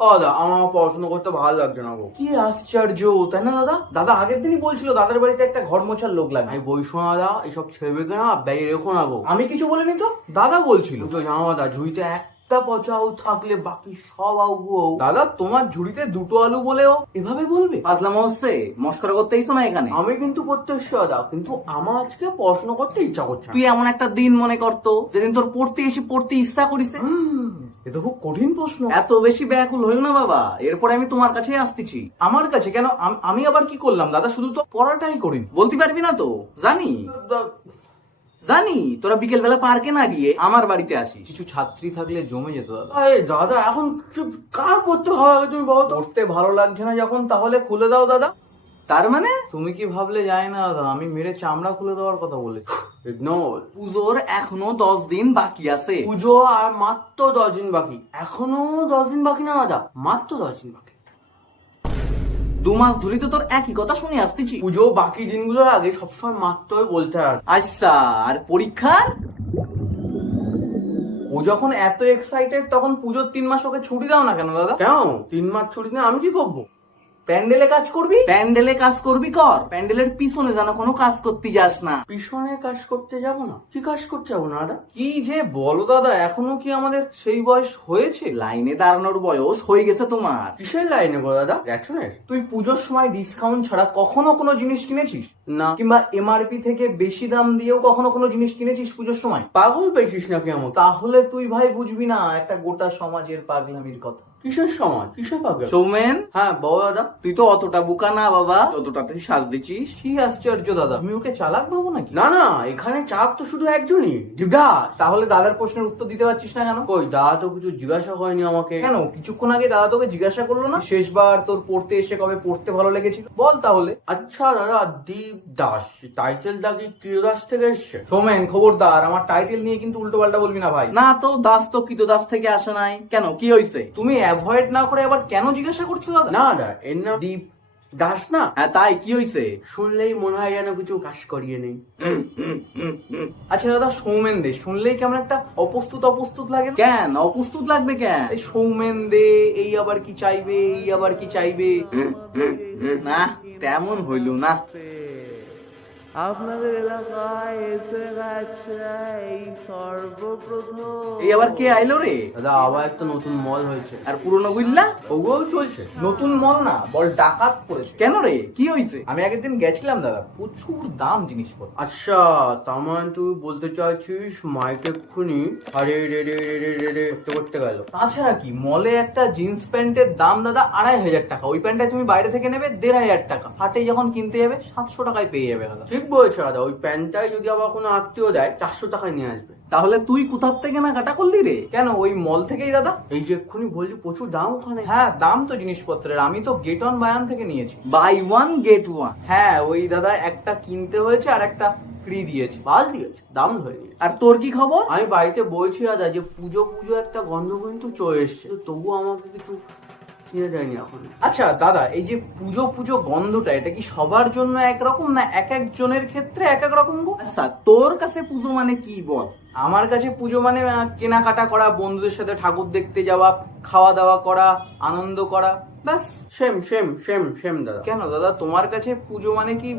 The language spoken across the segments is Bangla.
দাদা আমার পড়াশোনা করতে ভালো লাগছে না গো। কি আশ্চর্য তাই না দাদা? দাদা আগের দিনই বলছিল দাদার বাড়িতে একটা ঘর মোছার লোক লাগে। আমি বলছো না দাদা, এইসব ছেলেকে না ব্যয় রেখো না গো। আমি কিছু বলিনি তো, দাদা বলছিল। তো জানো দাদা, ঝুড়িতে একটা পচা আলু থাকলে বাকি সব আলু। দাদা তোমার ঝুড়িতে দুটো আলু বলেও এভাবে বলবে? পাতলামো হচ্ছে, মস্করা করতে ইচ্ছো না এখানে। আমি কিন্তু করতে এসছি দাদা, কিন্তু আমার আজকে পড়াশোনা করতে ইচ্ছা করছে না। তুই এমন একটা দিন মনে করতো যেদিন তোর পড়তে এসে পড়তে ইচ্ছা করিছে। এটা খুব কঠিন প্রশ্ন। এত বেশি ব্যাকুল হইল না বাবা, এরপরে আমি তোমার কাছে আসতেছি। আমার কাছে কেন? আমি আবার কি করলাম দাদা? শুধু তো পড়াটাই করিনি। বলতে পারবি না তো? জানি জানি তোরা বিকেল বেলা পার্কে না গিয়ে আমার বাড়িতে আসিস। কিছু ছাত্রী থাকলে জমে যেত দাদা। আরে দাদা এখন কার পড়তে ভালো লাগে তুমি বলো তো? পড়তে ভালো লাগছে না যখন, তাহলে খুলে দাও দাদা। তার মানে তুমি কি ভাবলে যায় না দাদা আমি মেরে চামড়া খুলে দেওয়ার কথা বলে? ইগনোর। পুজোর এখনো 10 দিন বাকি আছে। পুজো আর মাত্র 10 দিন বাকি। এখনো 10 দিন বাকি না দাদা, মাত্র 10 দিন বাকি। 2 মাস ধরে তো তোর একই কথা শুনে আসতেছি। পুজো বাকি দিনগুলোর আগে সবসময় মাত্রই বলতে হয়। আচ্ছা, আর পরীক্ষার? ও যখন এত এক্সাইটেড তখন পুজোর 3 মাস ওকে ছুটি দাও না কেন দাদা? কেন 3 মাস ছুটি না আমি কি করবো? প্যান্ডেলে কাজ করবি? প্যান্ডেলে কাজ করবি কর, প্যান্ডেলের পিছনে যেন কোনো কাজ করতে যাস না। পিছনে কাজ করতে যাব না? কি কাজ করতে যাবো না দাদা? কি যে বলো দাদা, এখনো কি আমাদের সেই বয়স হয়েছে? লাইনে দাঁড়ানোর বয়স হয়ে গেছে তোমার। কিসের লাইনে গো দাদা? রেশনের? তুই পুজোর সময় ডিসকাউন্ট ছাড়া কখনো কোনো জিনিস কিনেছিস না? কিংবা এমআরপি থেকে বেশি দাম দিয়েও কখনো কোনো জিনিস কিনেছিস পুজোর সময়? পাগল পেয়েছিস নাকি আমার? তাহলে তুই ভাই বুঝবি না একটা গোটা সমাজের পাগলামির কথা। কিসের সমাজ? কিসের পাগল? সৌমেন, হ্যাঁ বল দাদা। তুই তো অতটা বোকা না বাবা, যতটা তুই সাজ দিচ্ছিস। কি আশ্চর্য দাদা, তুমি ওকে চালাক ভাবো নাকি? না না, এখানে চালাক তো শুধু একজনই, জীবদাস। তাহলে দাদার প্রশ্নের উত্তর দিতে পারছিস না কেন? কই দাদা তো কিছু জিজ্ঞাসা করেনি আমাকে। কেন কিছুক্ষণ আগে দাদা তোকে জিজ্ঞাসা করলো না শেষবার তোর পড়তে এসে কবে পড়তে ভালো লেগেছিল? বল তাহলে। আচ্ছা দাদা, দীপ দাস টাইটেলটা কি কৃতদাস থেকে এসছে? সোমেন খবরদার, আমার টাইটেল নিয়ে কিন্তু উল্টো পাল্টা বলবি না ভাই। না তো, দাস তো কৃতদাস থেকে আসে নাই। কেন, কি হয়েছে? তুমি অ্যাভয়েড না করে আবার কেন জিজ্ঞাসা করছো দাদা? না দাদা, এর নাম দীপ দাস না? হ্যাঁ, তাই কি হয়েছে? শুনলেই মনে হয় যেন কিছু কাজ করিয়ে নেই। আচ্ছা দাদা, সৌমেন দে শুনলেই কেমন একটা অপ্রস্তুত অপ্রস্তুত লাগে। কেন অপ্রস্তুত লাগবে কেন? এই সৌমেন দে, এই আবার কি চাইবে, এই আবার কি চাইবে। না, তেমন হইল না। আপনাদের এলাকায় এসে গেছে এই সর্বপ্রথম। এই আবার কে আইলো রে? দাদা আবার একটা নতুন মল হয়েছে। আর পুরনো গুল্লা? ওগুলোও চলছে। নতুন মল না, বল ডাকাত পড়েছে। কেন রে, কি হয়েছে? আমি আগের দিন গেছিলাম দাদা, প্রচুর দাম জিনিসপত্র। আচ্ছা তার মানে তুই বলতে চাইছিস মাইকে এক্ষুনি আরে রে রে রে রে রে রে করতে গেল। তাছাড়া কি, মলে একটা জিন্স প্যান্টের দাম দাদা 2500 টাকা। ওই প্যান্টটা তুমি বাইরে থেকে নেবে 1500 টাকা। হাটে যখন কিনতে যাবে 700 টাকায় পেয়ে যাবে দাদা। ঠিক বলছো দাদা, ওই প্যান্টটাই যদি আবার কোনো আত্মীয় দেয় 400 টাকায় নিয়ে আসবে। তাহলে তুই কোথার থেকে না কাটা করলি রে? কেন, ওই মল থেকেই দাদা। এই যে এক্ষুনি বললি প্রচুর দাম ওখানে। হ্যাঁ দাম তো জিনিসপত্রের, আমি তো গেট অন বায়ান থেকে নিয়েছি। Buy 1 get 1। হ্যাঁ ওই দাদা, একটা কিনতে হয়েছে আর একটা ফ্রি দিয়েছে। ভাল দিয়েছে, দাম ধরে দিয়েছে। আর তোর কি খবর? আমি বাড়িতে বলছি দাদা যে পুজো পুজো একটা গন্ধ কিন্তু চলে এসছে, তবু আমাকে কিছু কিনে দেয়নি এখন। আচ্ছা দাদা, এই যে পুজো পুজো গন্ধটা, এটা কি সবার জন্য একরকম না এক একজনের ক্ষেত্রে এক এক রকম গো? আচ্ছা, তোর কাছে পুজো মানে কি বল? আমার কাছে পুজো মানে কেনাকাটা করা, বন্ধুদের সাথে ঠাকুর দেখতে যাওয়া, খাওয়া দাওয়া করা, আনন্দ করা, ব্যাস। সেম সেম সেম সেম দাদা। কেন দাদা, তোমার কাছে পুজো মানে কি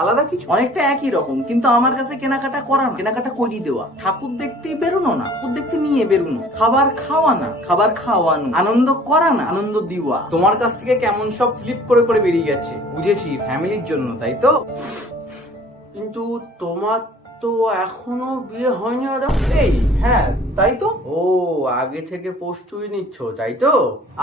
আলাদা কিছু? অনেকটা একই রকম, কিন্তু আমার কাছে কেনাকাটা করা না, কেনাকাটা করিয়ে দেওয়া। ঠাকুর দেখতে বেরোনো না, ঠাকুর দেখতে নিয়ে বেরোনো। খাবার খাওয়া না, খাবার খাওয়ানো। আনন্দ করা না, আনন্দ দিওয়া। তোমার কাছ থেকে কেমন সব ফ্লিপ করে করে বেরিয়ে যাচ্ছে। বুঝেছি, ফ্যামিলির জন্য, তাই তো? কিন্তু তোমার তো এখনো বিয়ে হয়নি দাদা। এই হ্যাঁ তাই তো। ও আগে থেকে প্রস্তুতি নিচ্ছ তাই তো?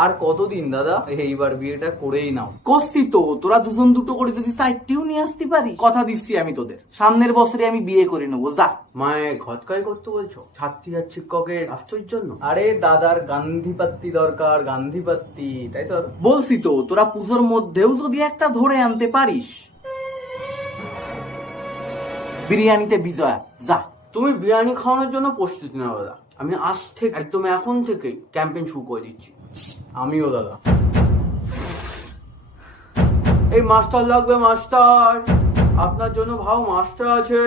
আর কতদিন দাদা, এইবার বিয়েটা করেই নাও। কস্তি তো, তোরা দুজন দুটো করে যদি চারটিও নিয়ে আসতে পারি, কথা দিচ্ছি আমি তোদের, সামনের বছরে আমি বিয়ে করে নেবো। যা। মায়ে ঘটকাই করতে বলছো ছাত্রী আর শিক্ষকের আশ্চর্যের জন্য? আরে দাদার গান্ধী পাত্তি দরকার, গান্ধী পাত্তি, তাই তো? বলছি তো, তোরা পুজোর মধ্যেও যদি একটা ধরে আনতে পারিস, বিরিয়ানিতে বিজয়া। যা। তুমি বিরিয়ানি খাওয়ানোর জন্য প্রস্তুতি নাও দাদা। আমি আজ থেকে একদম এখন থেকেই ক্যাম্পেইন শুরু করে দিচ্ছি। আমিও দাদা। এই মাস্টার লাগবে, মাস্টার। আপনার জন্য ভাও মাস্টার আছে।